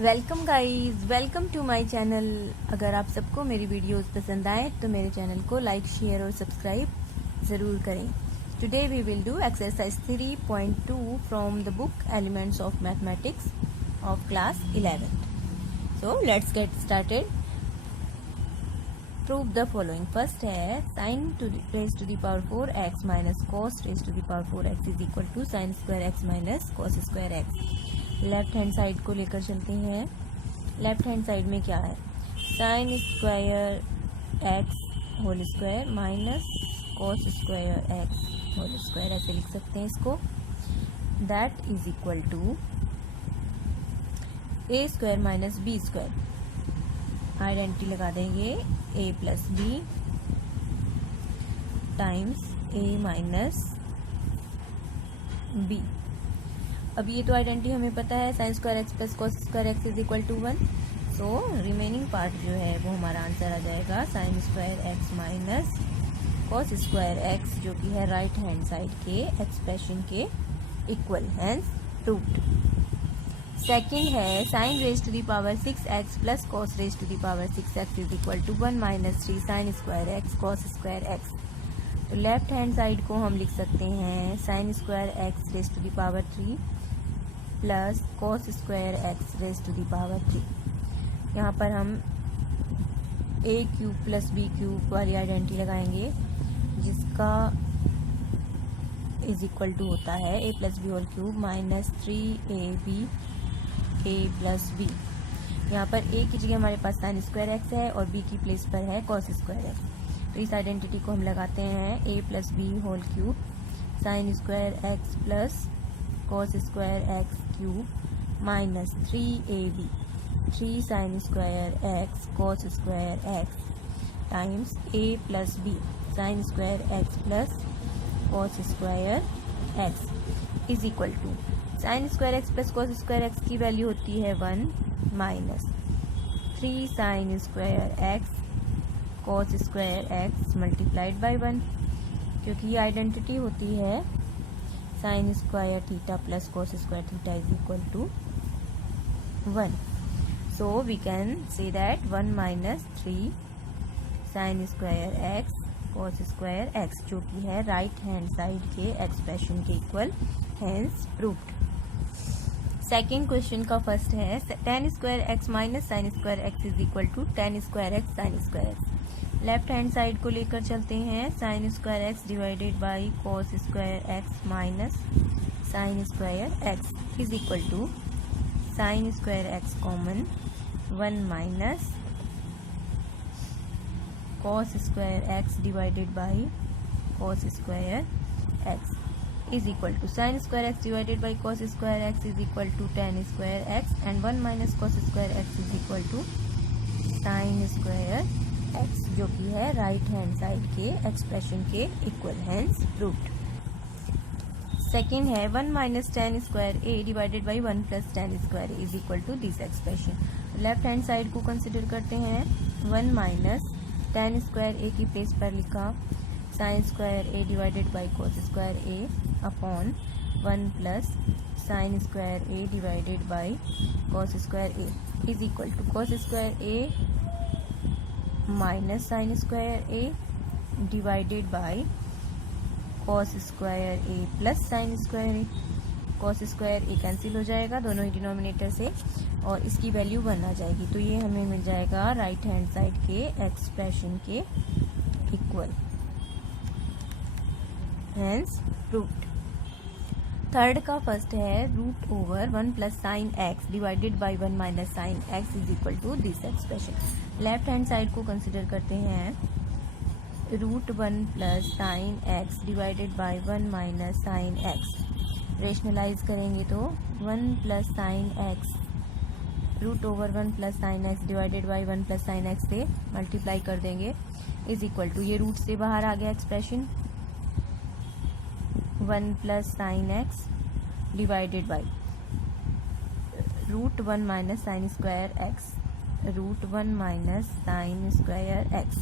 Welcome guys, welcome to my channel. अगर आप सबको मेरी वीडियोस पसंद आए तो मेरे चैनल को लाइक, शेयर और सब्सक्राइब ज़रूर करें। Today we will do exercise 3.2 from the book elements of mathematics of class 11th। So let's get started. Prove the following. First है sine to raise to the power 4x minus cos raise to the power 4x is equal to sine square x minus cos square x। Left hand side को लेकर चलते हैं। Left hand side में क्या है? Sine square x whole square minus cos square x whole square, ऐसे लिख सकते हैं इसको। That is equal to a square minus b square. Identity लगा देंगे a plus b times a minus b. अब ये तो आइडेंटिटी हमें पता है, sine square x plus cos square x is equal to 1। So remaining part जो है वो हमारा आंसर आ जाएगा sine square x minus cos square x, जो कि है राइट हैंड साइड के एक्सप्रेशन के इक्वल, हैंस प्रूव्ड। सेकेंड है sine raise to the power 6x plus cos raise to the power 6x is equal to 1 minus 3 sine square x cos square x. तो left hand side को हम लिख सकते हैं sine square x raise to the power 3 plus cos square x raise to the power 3। यहाँ पर हम a cube plus b cube वाली आइडेंटिटी लगाएंगे, जिसका इज इक्वल टू होता है a plus B whole cube minus 3ab a plus b. यहाँ पर a की जगह हमारे पास साइन स्क्वायर एक्स है और b की प्लेस पर है कॉस स्क्वायर एक्स। तो इस आइडेंटिटी को हम लगाते हैं a plus B whole cube sine square x plus cos square x cube minus 3ab 3 sine square x cos square x times a plus b sine square x plus cos square x is equal to sine square x plus cos square x की value होती है 1 minus 3 sine square x cos square x multiplied by 1, क्योंकि ये identity होती है sine square theta plus cos square theta is equal to 1। So we can say that 1 minus 3 sine square x cos square x, जो कि है right hand side के expression के equal, hence proved. Second question का first है tan square x minus sine square x is equal to tan square x sine square x. Left hand side को लेकर चलते हैं। Sine square x divided by cos square x minus sine square x is equal to sine square x common 1 minus cos square x divided by cos square x is equal to sine square x divided by cos square x is equal to tan square x and 1 minus cos square x is equal to sine square x, जो कि है right hand side के expression के equal, hence proved. Second है 1 minus tan square a divided by 1 plus tan square a is equal to this expression. Left hand side को consider करते हैं। 1 minus tan square a की place पर लिखा sine square a divided by cos square a upon 1 plus sine square a divided by cos square a is equal to cos square a minus sine square a divided by cos square a plus sine square a। Cos square a cancel हो जाएगा दोनों ही denominator से और इसकी value 1 आ जाएगी, तो ये हमें मिल जाएगा राइट हैंड साइड के एक्सप्रेशन के इक्वल, हैंस प्रूव्ड। थर्ड का फर्स्ट है root over 1 plus sine x divided by 1 minus sine x is equal to this expression. Left hand side को कंसिडर करते हैं। Root 1 plus sine x divided by 1 minus sine x. Rationalise करेंगे तो 1 plus sine x root over 1 plus sine x divided by 1 plus sine x से multiply कर देंगे is equal to, ये root से बाहर आ गया expression, 1 plus sine x divided by root 1 minus sine square x root 1 minus sine square x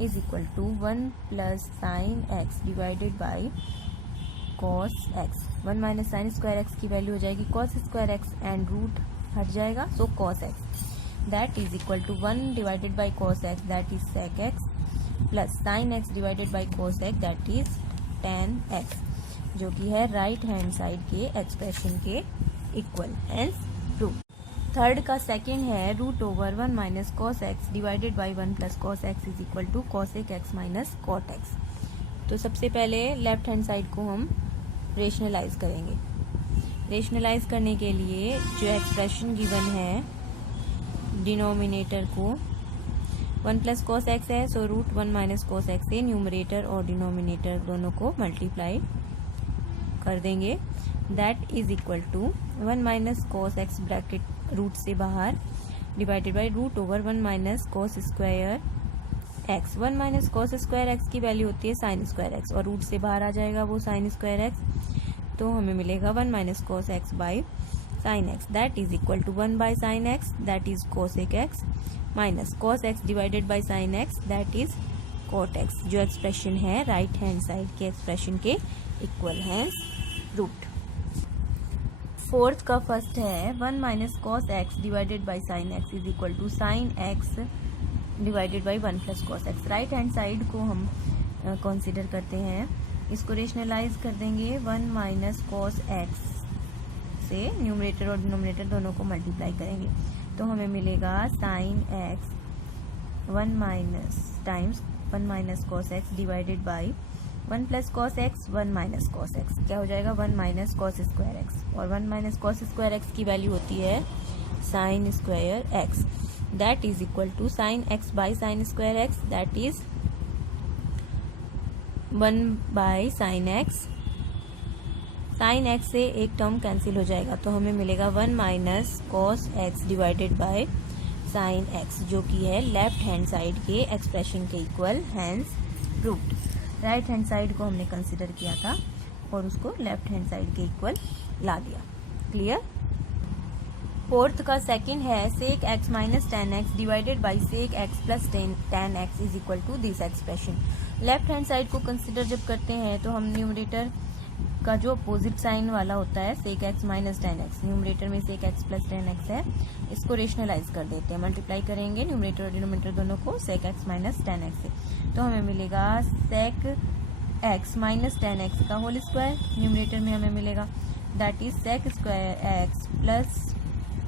is equal to 1 plus sine x divided by cos x. 1 minus sine square x की value हो जाएगी cos square x and root हट जाएगा, so cos x that is equal to 1 divided by cos x that is sec x plus sin x divided by cos x that is tan x, जो कि है right hand side के expression के equal, hence prove. Third का second है root over 1 minus cos x divided by 1 plus cos x is equal to cosec x minus cot x. तो सबसे पहले लेफ्ट हैंड साइड को हम रेशनलाइज करेंगे। रेशनलाइज करने के लिए जो एक्सप्रेशन गिवन है डिनोमिनेटर को 1 प्लस कॉस एक्स है, so root 1 minus cos x से न्यूमरेटर और डिनोमिनेटर दोनों को मल्टीप्लाई कर देंगे, that is equal to 1 minus cos x bracket root से बाहर divided by root over 1 minus cos square x. 1 minus cos square x की वैल्यू होती है साइन स्क्वायर एक्स, और रूट से बाहर आ जाएगा वो साइन स्क्वायर एक्स, तो हमें मिलेगा 1 minus cos x by sine x that is equal to 1 by sine x that is cosec x minus cos x divided by sine x that is cot x, जो expression है right hand side के expression के equal है root. Fourth का first है 1 minus cos x divided by sine x is equal to sine x divided by 1 plus cos x. Right hand side को हम consider करते हैं, इसको रेशनलाइज कर देंगे 1 माइनस कॉस एक्स से न्यूमरेटर और डिनोमिनेटर दोनों को मल्टीप्लाई करेंगे, तो हमें मिलेगा sine x 1 minus times 1 minus cos x divided by 1 plus cos x 1 minus cos x, क्या हो जाएगा 1 माइनस कॉस स्क्वायर एक्स, और 1 माइनस कॉस स्क्वायर एक्स की वैल्यू होती है sine square x that is equal to sine x by sine square x that is 1 by sine x. Sine x से एक term cancel हो जाएगा, तो हमें मिलेगा 1 minus cos x divided by sine x, जो कि है लेफ्ट हैंड साइड के एक्सप्रेशन के equal, hence proved. Right hand side को हमने कंसिडर किया था और उसको लेफ्ट हैंड साइड के इक्वल ला दिया, क्लियर। फोर्थ का सेकंड है sec x minus tan x divided by sec x plus tan x is equal to this expression. Left hand side को कंसिडर जब करते हैं तो हम न्यूमरेटर का जो अपोजिट साइन वाला होता है sec x minus tan x, numerator में sec x plus tan x है, इसको रेशनलाइज कर देते हैं, मल्टीप्लाई करेंगे न्यूमरेटर और डिनोमिनेटर दोनों को sec x minus tan x से, तो हमें मिलेगा sec x minus tan x का होल स्क्वायर, न्यूमरेटर में हमें मिलेगा that is sec square x plus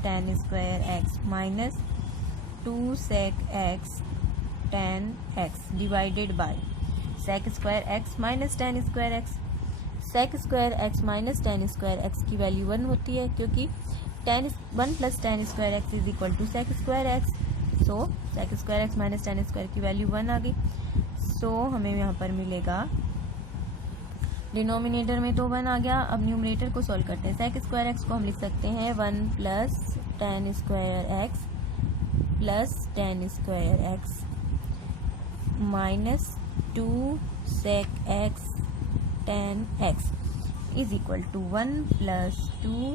tan square x minus 2 sec x tan x divided by sec square x minus tan square x. Sec square x minus tan square x की value 1 होती है, क्योंकि 1 plus tan square x is equal to sec square x, so sec square x minus tan square की value 1 आ गई, so हमें यहाँ पर मिलेगा डिनोमिनेटर में तो 1 आ गया। अब न्यूमरेटर को सॉल्व करते हैं, सेक स्क्वायर एक्स को हम लिख सकते हैं 1 plus tan square x plus tan square x minus 2 sec x tan x is equal to 1 plus 2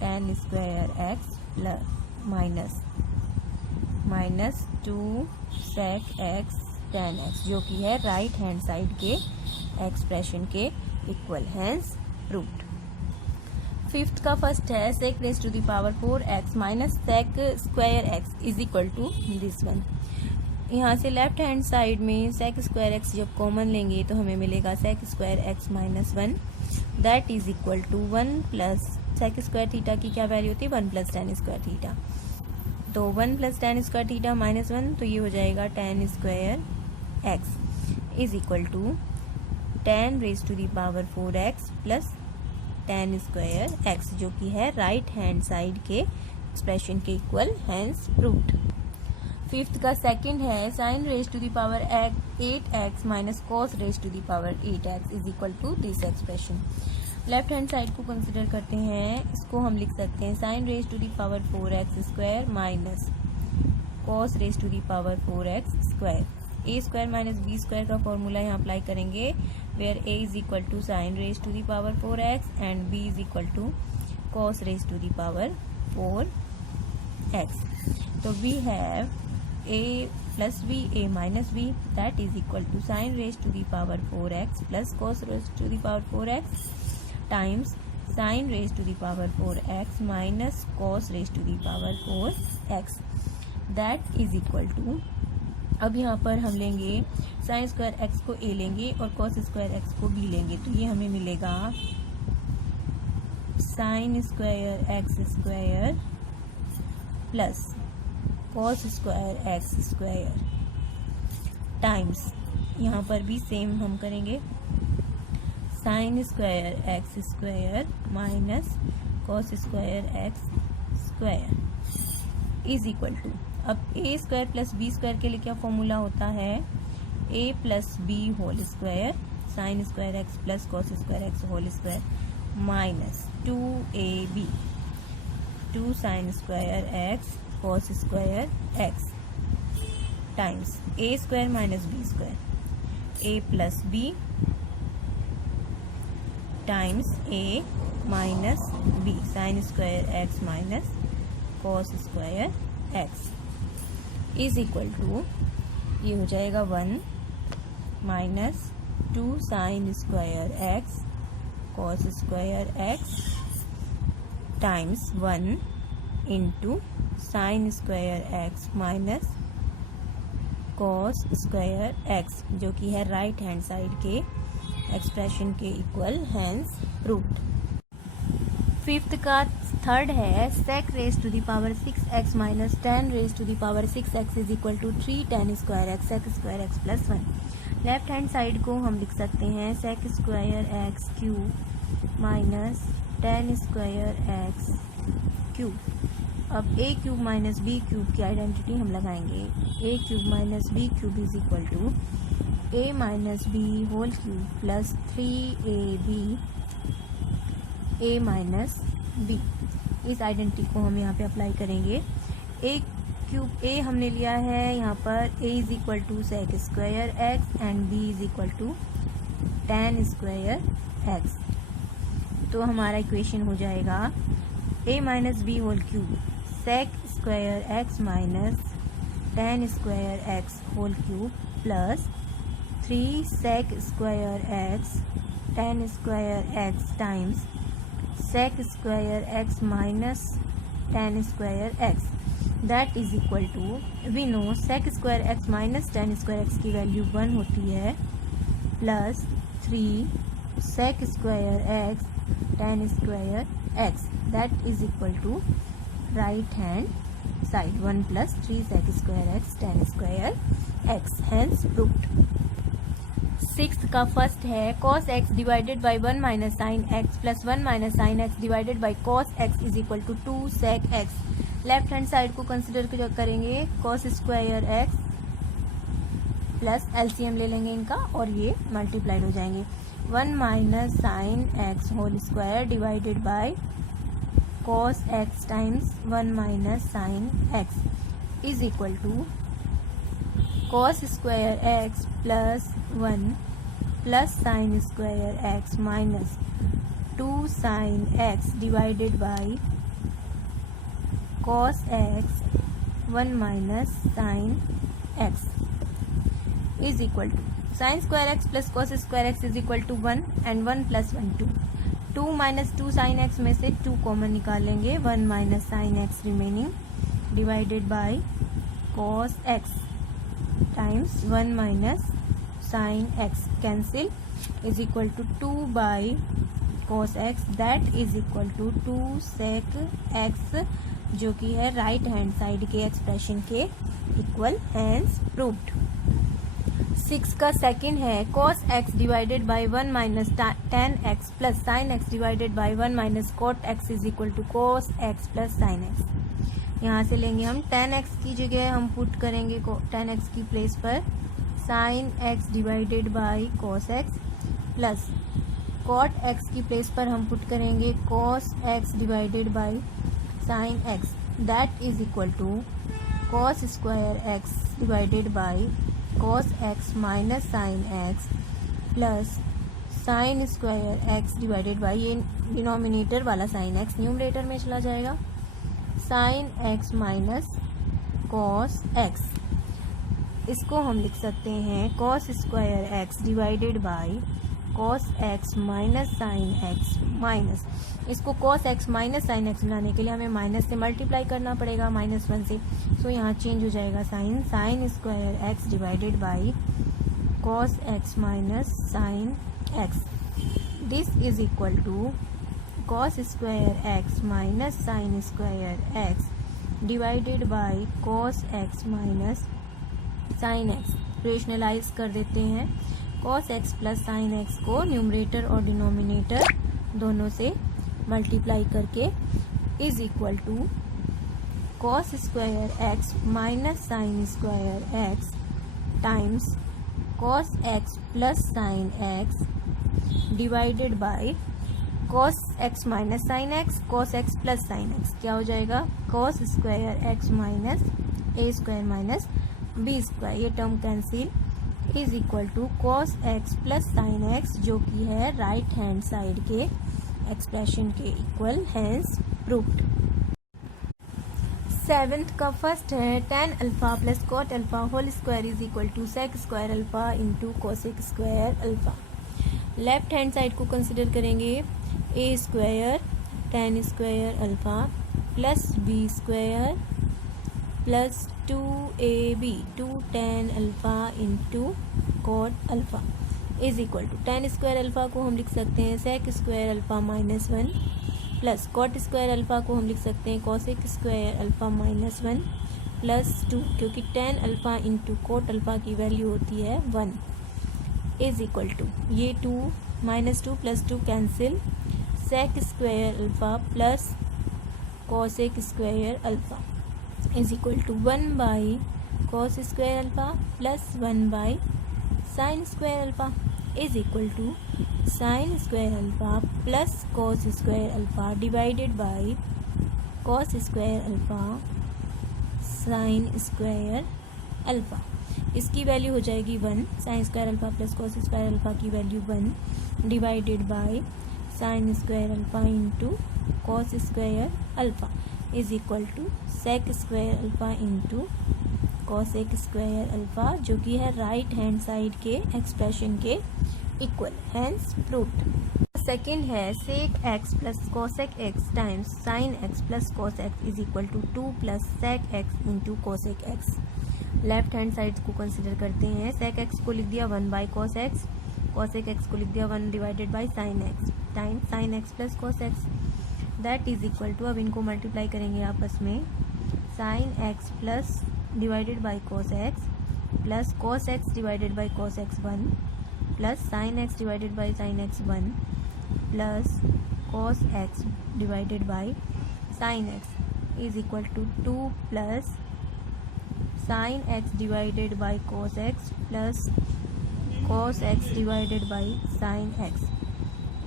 tan square x plus minus 2 sec x tan x, जो कि है राइट हैंड साइड के expression के इक्वल, हैंस प्रूव्ड। फिफ्थ का first है sec raise to the power 4x minus sec square x is equal to this one. यहाँ से left hand side में सेक स्क्वायर एक्स जब कॉमन लेंगे तो हमें मिलेगा sec square x minus 1 that is equal to 1 plus sec square theta की क्या वैल्यू होती है 1 प्लस टेन स्क्वायर थीटा, तो 1 plus tan square theta minus 1, तो ये हो जाएगा tan square x is equal to 10 raise to the power 4x plus tan square x, जो कि है राइट हैंड साइड के एक्सप्रेशन के इक्वल, हैंस प्रूव्ड। फिफ्थ का सेकंड है sine raise to the power 8x minus cos raise to the power 8x is equal to this expression. Left hand side को consider करते हैं, इसको हम लिख सकते हैं sine raise to the power 4x square minus cos raise to the power 4x square. A square minus b square का formula यहाँ अप्लाई करेंगे, where a is equal to sine raise to the power 4x and b is equal to cos raise to the power 4x। तो we have a plus b, a minus b, that is equal to sin raised to the power 4x plus cos raised to the power 4x times sine raise to the power 4x minus cos raise to the power 4x, that is equal to, अब यहाँ पर हम लेंगे sign square x को A लेंगे और cos square x को B लेंगे, तो ये हमें मिलेगा sine square x square plus cos square x square times, यहाँ पर भी सेम हम करेंगे, sine square x square minus cos square x square is equal to, अब A square plus B square के लिए क्या फॉर्मूला होता है, A plus B whole square sine square x plus cos square x whole square minus 2ab 2 sine square x cos square x times a square minus b square, a plus b times a minus b sine square x minus cos square x is equal to, ये हो जाएगा 1 minus 2 sine square x cos square x times 1 into sine square x minus cos square x, जो कि है right hand side के expression के equal, hence proved. Fifth का third है sec raise to the power 6x minus 10 raise to the power 6x is equal to 3 tan square x sec square x plus 1। Left hand side को हम लिख सकते हैं sec square x cube minus 10 square x cube. अब A cube minus B cube की identity हम लगाएंगे, A cube minus B cube is equal to A minus B whole cube plus 3ab A minus B. इस identity को हम यहाँ पे apply करेंगे, ए क्यूब ए हमने लिया है यहाँ पर, A is equal to sec square x and B is equal to tan square x, तो हमारा इक्वेशन हो जाएगा A minus B whole cube sec square x minus tan square x whole cube plus 3 sec square x tan square x times sec square x minus tan square x, that is equal to, we know sec square x minus tan square x की value 1 होती है, plus 3 sec square x tan square x, that is equal to right hand side 1 plus 3 sec square x tan square x, hence proved। Sixth का first है cos x divided by 1 minus sine x plus 1 minus sine x divided by cos x is equal to 2 sec x। Left hand side को consider करेंगे cos square x plus LCM ले लेंगे इनका और ये multiplied हो जाएंगे, 1 minus sine x whole square divided by cos x times 1 minus sine x is equal to cos square x plus 1 plus sine square x minus 2 sine x divided by cos x 1 minus sine x is equal to sine square x plus cos square x is equal to 1 and 1 plus 1 2 minus 2 sine x में से 2 common निकाल लेंगे, 1 minus sine x remaining divided by cos x times 1 minus sine x cancel is equal to 2 by cos x, that is equal to 2 sec x, जो कि है right hand side के expression के equal, hence proved. 6 का second है cos x divided by 1 minus tan x plus sine x divided by 1 minus cot x is equal to cos x plus sine x। यहाँ से लेंगे हम tan x की जगह हम पुट करेंगे tan x की प्लेस पर sine x divided by cos x plus cot x की प्लेस पर हम पुट करेंगे cos x divided by sine x, that is equal to cos square x divided by cos x minus sine x plus sine square x divided by, ये denominator वाला sine x numerator में चला जाएगा, sine x minus cos x। इसको हम लिख सकते हैं cos square x divided by cos x minus sine x minus, इसको cos x minus sine x बनाने के लिए हमें माइनस से मल्टीप्लाई करना पड़ेगा -1 से। सो यहाँ चेंज हो जाएगा sine square x divided by cos x minus sine x। This is equal to cos square x minus sine square x divided by cos x minus sine x। Rationalise कर देते हैं, cos x plus sine x को numerator और denominator दोनों से multiply करके is equal to cos square x minus sine square x times cos x plus sine x divided by cos x minus sine x, cos x plus sine x क्या हो जाएगा, cos square x minus a square minus b square, ये term cancel is equal to cos x plus sine x जो कि है right hand side के expression के equal, hence proved. 7th का फर्स्ट है tan alpha plus cot alpha whole square is equal to sec square alpha into cosec square alpha. Left hand side को consider करेंगे, a square tan square alpha plus b square plus 2ab 2 tan alpha into cot alpha is equal to tan square alpha को हम लिख सकते हैं sec square alpha -1 plus cot square alpha को हम लिख सकते हैं cosec स्क्वायर अल्फा -1 प्लस 2, क्योंकि tan alpha into cot alpha की वैल्यू होती है 1 इज इक्वल टू ये 2 -2 plus 2 cancel, sec square alpha plus cosec square alpha is equal to 1 by cos square alpha plus 1 by sine square alpha is equal to sine square alpha plus cos square alpha divided by cos square alpha sine square alpha. इसकी value हो जाएगी 1, sine square alpha plus cos square alpha की value 1 divided by sine square alpha into cos square alpha is equal to sec square alpha into cosec square alpha जो कि है right hand side के expression के equal, hence proved. Second है sec x plus cosec x times sin x plus cos x is equal to 2 plus sec x into cosec x। Left hand side को consider करते हैं, sec x को लिख दिया 1 by cos x, cosec x को लिख दिया 1 divided by sin x times sin x plus cos x that is equal to, अब इनको मल्टीप्लाई करेंगे आपस में, sin x plus divided by cos x plus cos x divided by cos x 1 plus sin x divided by sin x 1 plus cos x divided by sin x is equal to 2 plus sin x divided by cos x plus cos x divided by sin x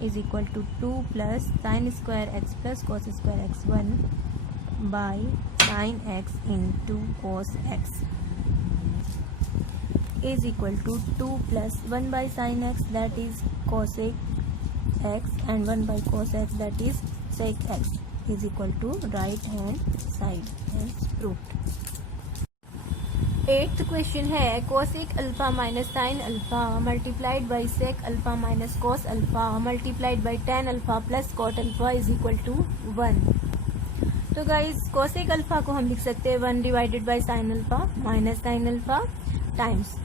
is equal to 2 plus sin square x plus cos square x 1 by sin x into cos x is equal to 2 plus 1 by sin x that is cosec x and 1 by cos x that is sec x is equal to right hand side, hence proved। 8th question है cosec अल्फा minus sine alpha multiplied by sec alpha minus cos alpha multiplied by tan alpha plus cot alpha is equal to 1। तो guys cosec alpha को हम लिख सकते हैं 1 divided by sine alpha minus sine alpha times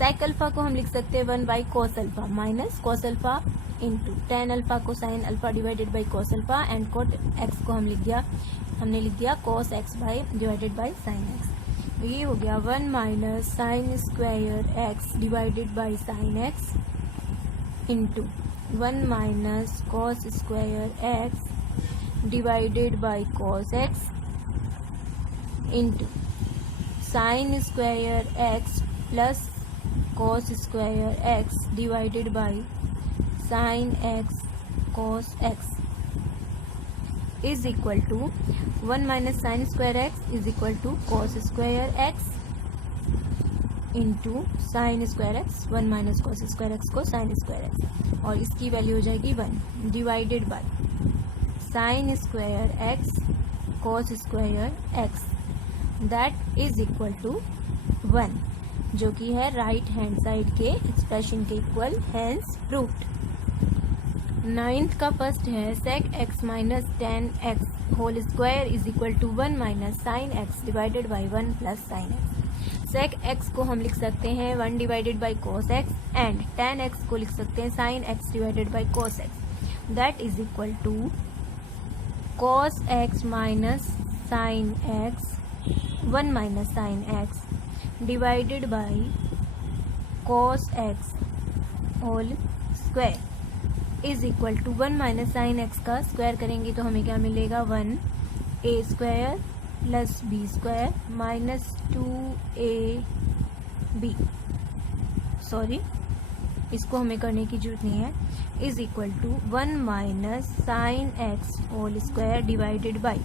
sec alpha को हम लिख सकते हैं 1 by cos alpha minus cos alpha into tan alpha को sine alpha divided by cos alpha and cot x को हमने लिख दिया cos x बाई डिवाइडेड बाई sin x। ये हो गया 1 minus sine square x divided by sine x into 1 minus cos square x divided by cos x into sine square x plus cos square x divided by sin x cos x is equal to 1 minus sine square x is equal to cos square x into sine square x 1 minus cos square x को sine square x और इसकी value हो जाएगी 1 divided by sine square x cos square x that is equal to 1 जो कि है right hand side के expression के इक्वल, हैंस प्रूव्ड। नाइन्थ का फर्स्ट है sec x minus tan x whole square is equal to 1 minus sine x divided by 1 plus sine x. sec x को हम लिख सकते हैं 1 divided by cos x and tan x को लिख सकते हैं sin x divided by cos x। That is equal to cos x minus sin x 1 minus sin x divided by cos x whole square is equal to 1 minus sine x का square करेंगे तो हमें क्या मिलेगा 1 A square plus B square minus 2ab। Sorry, इसको हमें करने की जरूरत नहीं है। Is equal to 1 minus sine x whole square divided by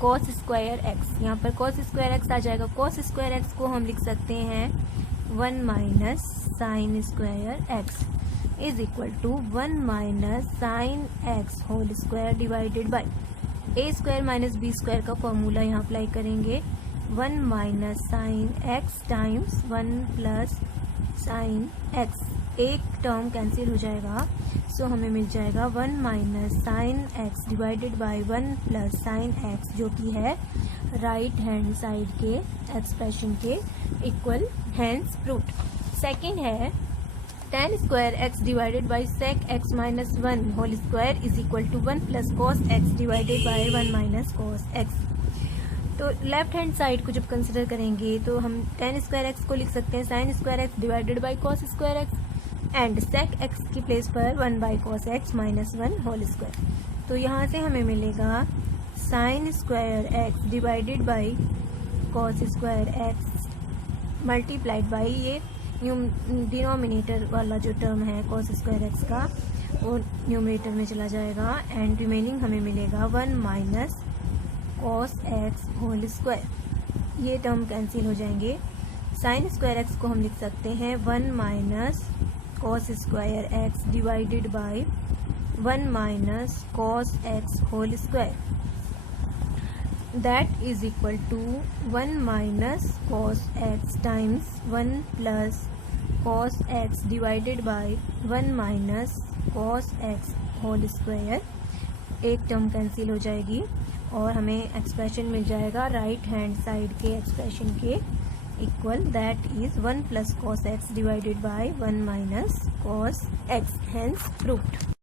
cos square x. यहाँ पर कॉस स्क्वायर एक्स आ जाएगा। कॉस स्क्वायर एक्स को हम लिख सकते हैं 1 minus sine square x is equal to 1 minus sine x whole square divided by a square minus b square का formula यहाँ अप्लाई करेंगे 1 minus sine x times 1 plus sine x. एक term cancel हो जाएगा, सो हमें मिल जाएगा 1 minus sine x divided by 1 plus sine x, जो कि है राइट हैंड साइड के एक्सप्रेशन के इक्वल, हैंस प्रूव्ड। सेकेंड है tan square x divided by sec x minus 1 whole square is equal to 1 plus cos x divided by 1 minus cos x। तो left hand side को जब consider करेंगे तो हम tan square x को लिख सकते हैं sin square x divided by cos square x and sec x की प्लेस पर 1 by cos x minus 1 whole square. तो यहाँ से हमें मिलेगा sin square x divided by cos square x multiplied by ये डिनोमिनेटर वाला जो टर्म है cos स्क्वायर एक्स का, वो न्यूमरेटर में चला जाएगा एंड रिमेनिंग हमें मिलेगा 1 minus cos x whole square. ये टर्म कैंसिल हो जाएंगे। साइन स्क्वायर एक्स को हम लिख सकते हैं 1 minus cos square x divided by 1 minus cos x whole square. That is equal to 1 minus cos x times 1 plus cos x divided by 1 minus cos x whole square. एक term cancel हो जाएगी और हमें expression मिल जाएगा right hand side के expression के equal, that is 1 plus cos x divided by 1 minus cos x, hence proved.